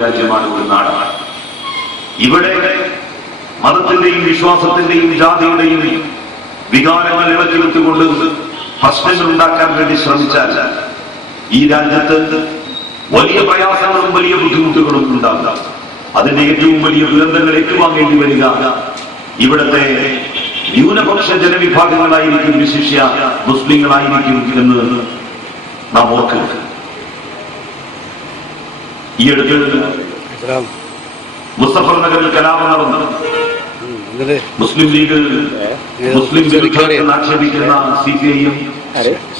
രാജ്യമാണ് ഒരു നാടാണ് ഇവിടെ മതത്തിന്റെയും വിശ്വാസത്തിന്റെയും ജാതിയുടെയും വികാരങ്ങൾ ഇളക്കി വിട്ടുകൊണ്ട് പ്രശ്നങ്ങൾ ഉണ്ടാക്കാൻ വേണ്ടി ശ്രമിച്ചാൽ ഈ രാജ്യത്ത് വലിയ പ്രയാസങ്ങളും വലിയ ബുദ്ധിമുട്ടുകളും ഉണ്ടാകാം. അതിന്റെ ഏറ്റവും വലിയ ദുരന്തങ്ങൾ ഏറ്റുവാങ്ങേണ്ടി വരിക. ഇവിടത്തെ ന്യൂനപക്ഷ ജനവിഭാഗങ്ങളായിരിക്കും വിശിഷ്യ മുസ്ലിങ്ങളായിരിക്കും എന്ന് നാം ഓർക്കുക. ഈ അടുത്ത് മുസ്തഫർ നഗറിൽ കലാപം നടന്നു. മുസ്ലിം ലീഗ് മുസ്ലിം വിരുദ്ധരെന്ന് ആക്ഷേപിക്കുന്ന സി പി ഐ എം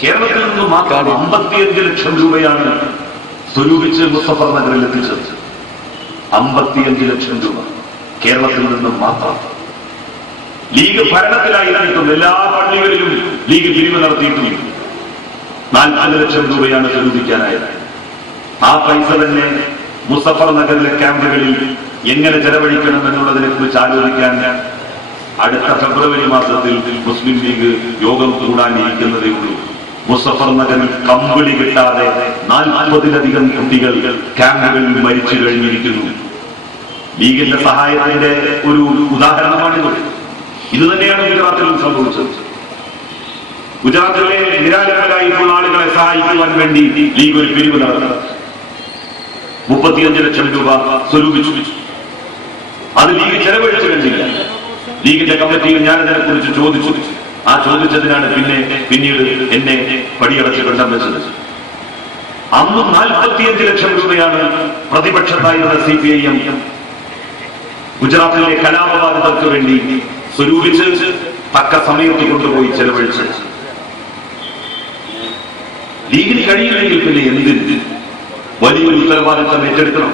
കേരളത്തിൽ നിന്ന് മാത്രം അമ്പത്തിയഞ്ച് ലക്ഷം രൂപയാണ് സ്വരൂപിച്ച് മുസ്തഫർ നഗറിൽ എത്തിച്ചത്. അമ്പത്തിയഞ്ച് ലക്ഷം രൂപ കേരളത്തിൽ നിന്നും മാത്രം. ലീഗ് ഭരണത്തിലായിരുന്നിട്ടും എല്ലാ പള്ളികളിലും ലീഗ് പിരിവ് നടത്തിയിട്ടുണ്ട്. നാൽപ്പത് ലക്ഷം രൂപയാണ് സ്വരൂപിക്കാനായത്. ആ പൈസ തന്നെ മുസഫർ നഗറിലെ ക്യാമ്പുകളിൽ എങ്ങനെ ചെലവഴിക്കണം എന്നുള്ളതിനെ കുറിച്ച് ആലോചിക്കാൻ അടുത്ത ഫെബ്രുവരി മാസത്തിൽ മുസ്ലിം ലീഗ് യോഗം കൂടാനിരിക്കുന്നതേ ഉള്ളൂ. മുസഫർ നഗറിൽ കമ്പിളി കിട്ടാതെ നാൽപ്പതിലധികം കുട്ടികൾ ക്യാമ്പുകളിൽ മരിച്ചു കഴിഞ്ഞിരിക്കുന്നു. ലീഗിന്റെ സഹായത്തിന്റെ ഒരു ഉദാഹരണമാണിത്. ഇത് തന്നെയാണ് ഗുജറാത്തിലും സംഭവിച്ചത്. ഗുജറാത്തിലെ നിരാലംബരായിട്ടുള്ള ആളുകളെ സഹായിക്കുവാൻ വേണ്ടി ലീഗ് ഒരു പിരിവ് നടത്തി. മുപ്പത്തിയഞ്ച് ലക്ഷം രൂപ സ്വരൂപിച്ചു. അത് ലീഗ് ചെലവഴിച്ചു കണ്ടില്ല ലീഗിന്റെ കമ്മിറ്റിയിൽ ഞാൻ അതിനെ കുറിച്ച് ചോദിച്ചു. ആ ചോദിച്ചതിനാണ് പിന്നെ പിന്നീട് എന്നെ പടിയടച്ച് കണ്ടം വെച്ചത് അന്ന് നാൽപ്പത്തിയഞ്ച് ലക്ഷം രൂപയാണ് പ്രതിപക്ഷത്തായിരുന്ന സി പി ഐ എം ഗുജറാത്തിലെ കലാപബാധിതർക്ക് വേണ്ടി സ്വരൂപിച്ച് തക്ക സമയത്ത് കൊണ്ടുപോയി ചെലവഴിച്ചു ലീഗിന് കഴിയില്ലെങ്കിൽ പിന്നെ എന്തിന്? വലിയൊരു ഉത്തരവാദിത്വം ഏറ്റെടുക്കണം.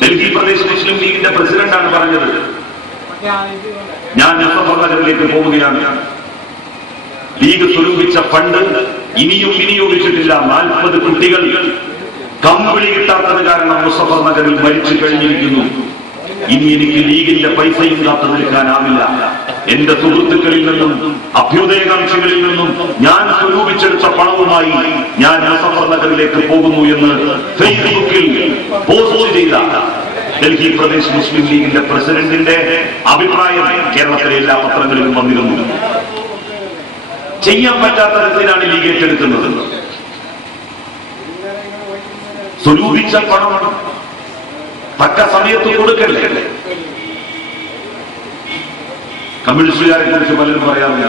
ഡൽഹി പ്രദേശ് മുസ്ലിം ലീഗിന്റെ പ്രസിഡന്റാണ് പറഞ്ഞത്. ഞാൻ നഗറിലേക്ക് പോവുകയാണ് ലീഗ് സ്വരൂപിച്ച ഫണ്ട് ഇനിയും വിനിയോഗിച്ചിട്ടില്ല. നാൽപ്പത് കുട്ടികൾ കമ്പിളി കിട്ടാത്തത് കാരണം മുസഫർ നഗറിൽ മരിച്ചു കഴിഞ്ഞിരിക്കുന്നു. ഇനി എനിക്ക് ലീഗിന്റെ പൈസയും കാത്തു നിൽക്കാനാവില്ല. എന്റെ സുഹൃത്തുക്കളിൽ നിന്നും അഭ്യുദയകാംക്ഷികളിൽ നിന്നും ഞാൻ സ്വരൂപിച്ചെടുത്ത പണവുമായി ഞാൻ മുസഫർ നഗറിലേക്ക് പോകുന്നു എന്ന് ഫേസ്ബുക്കിൽ പോസ്റ്റ് ചെയ്ത ഡൽഹി പ്രദേശ് മുസ്ലിം ലീഗിന്റെ പ്രസിഡന്റിന്റെ അഭിപ്രായം കേരളത്തിലെ എല്ലാ പത്രങ്ങളിലും വന്നിരുന്നു. ചെയ്യാൻ പറ്റാത്ത തരത്തിലാണ് ലീഗ് ഏറ്റെടുക്കുന്നത്. സ്വരൂപിച്ച പണം തക്ക സമയത്ത് കൊടുക്കല്ലേ? കമ്മ്യൂണിസ്റ്റുകാരെ കുറിച്ച് പലരും പറയാറുണ്ട്.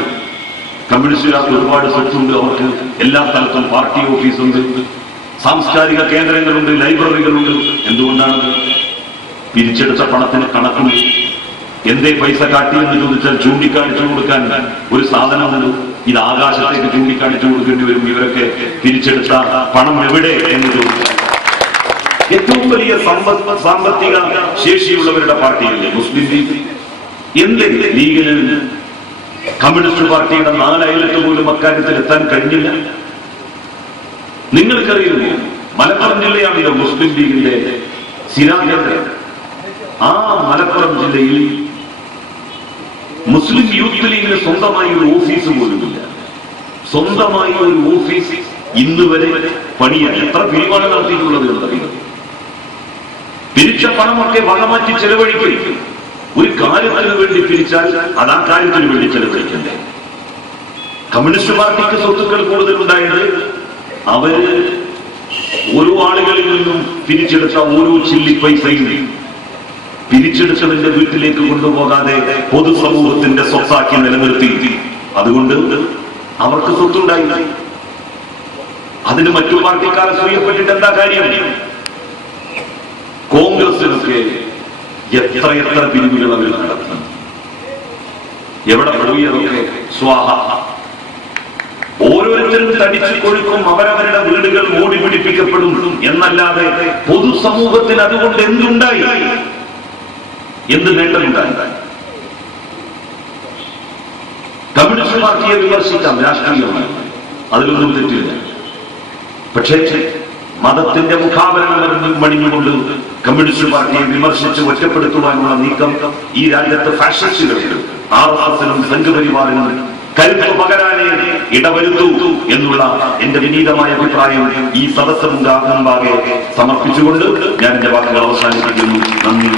കമ്മ്യൂണിസ്റ്റുകാർക്ക് ഒരുപാട് സ്വത്തുണ്ട് അവർക്ക് എല്ലാ സ്ഥലത്തും പാർട്ടി ഓഫീസുണ്ട് സാംസ്കാരിക കേന്ദ്രങ്ങളുണ്ട് ലൈബ്രറികളുണ്ട്. എന്തുകൊണ്ടാണ് പിരിച്ചെടുത്ത പണത്തിന് കണക്കുണ്ട് എന്തേ പൈസ കാട്ടി എന്ന് ചോദിച്ചാൽ ചൂണ്ടിക്കാണിച്ചു കൊടുക്കാൻ ഒരു സാധനമുണ്ട് ഇത് ആകാശത്തേക്ക് ചൂണ്ടിക്കാണിച്ചു കൊടുക്കേണ്ടി വരും. ഇവരൊക്കെ പിരിച്ചെടുത്ത പണം എവിടെ എന്ന് ചോദിച്ചാൽ ഏറ്റവും വലിയ സമ്പത്ത് സാമ്പത്തിക ശേഷിയുള്ളവരുടെ പാർട്ടിയില്ലേ മുസ്ലിം ലീഗ്. എന്ത് ലീഗിന് കമ്മ്യൂണിസ്റ്റ് പാർട്ടിയുടെ നാലയലത്ത് പോലും അക്കാര്യത്തിൽ എത്താൻ കഴിഞ്ഞില്ല? നിങ്ങൾക്കറിയുമോ? മലപ്പുറം ജില്ലയാണല്ലോ മുസ്ലിം ലീഗിന്റെ സ്ഥിരാകേന്ദ്രം ആ മലപ്പുറം ജില്ലയിൽ മുസ്ലിം യൂത്ത് ലീഗിന് സ്വന്തമായി ഒരു ഓഫീസ് പോലും ഇല്ല സ്വന്തമായി ഒരു ഓഫീസ് ഇന്ന് വരെ പണിയാണ്. എത്ര പിരിവാണ് നടത്തിയിട്ടുള്ളത് എന്നറിയുന്നത് പിരിച്ച പണമൊക്കെ വള്ളമാറ്റി ചെലവഴിക്കും. ഒരു കാര്യത്തിന് വേണ്ടി പിരിച്ചാൽ അത് ആ കാര്യത്തിന് വേണ്ടി ചെലവഴിക്കണ്ടേ. കമ്മ്യൂണിസ്റ്റ് പാർട്ടിക്ക് സ്വത്തുക്കൾ കൂടുതൽ ഉണ്ടായത് അവർ ഓരോ ആളുകളിൽ നിന്നും പിരിച്ചെടുത്ത ഓരോ ചില്ലി പൈസയും പിരിച്ചെടുത്തതിന്റെ വീട്ടിലേക്ക് കൊണ്ടുപോകാതെ പൊതുസമൂഹത്തിന്റെ സ്വത്താക്കി നിലനിർത്തി. അതുകൊണ്ട് അവർക്ക് സ്വത്തുണ്ടായി. അതിന് മറ്റു പാർട്ടിക്കാർ സൂയപ്പെട്ടിട്ട് എന്താ കാര്യം? കോൺഗ്രസിനൊക്കെ എത്ര എത്ര പിരിവുകൾ അവർ നടത്തി എവിടെ പോയി അതൊക്കെ? സ്വാഹ. ഓരോരുത്തരും തടിച്ചു കൊടുക്കും അവരവരുടെ വീടുകൾ മൂടി പിടിപ്പിക്കപ്പെടും എന്നല്ലാതെ പൊതുസമൂഹത്തിൽ അതുകൊണ്ട് എന്തുണ്ടായി? എന്ത് നേട്ടമുണ്ടായി? കമ്മ്യൂണിസ്റ്റ് പാർട്ടിയെ വിമർശിക്കാം രാഷ്ട്രീയമായി അതിലൊന്നും തെറ്റില്ല. പക്ഷേ മതത്തിന്റെ മുഖാവരണം മണിഞ്ഞുകൊണ്ട് കമ്മ്യൂണിസ്റ്റ് പാർട്ടിയെ വിമർശിച്ച് ഒറ്റപ്പെടുത്തുവാനുള്ള നീക്കം ഈ രാജ്യത്ത് ഫാഷിസ്റ്റുകളുണ്ട് ആർ എസ് എസിനും സംഘപരിവാറിനും കരുത്ത് പകരാനേ ഇടവരുത്തു എന്നുള്ള എന്റെ വിനീതമായ അഭിപ്രായം ഈ സദസ്സമുണ്ടാകുമ്പാകെ സമർപ്പിച്ചുകൊണ്ട് ഞാൻ എന്റെ വാക്കുകൾ അവസാനിപ്പിക്കുന്നു. നന്ദി.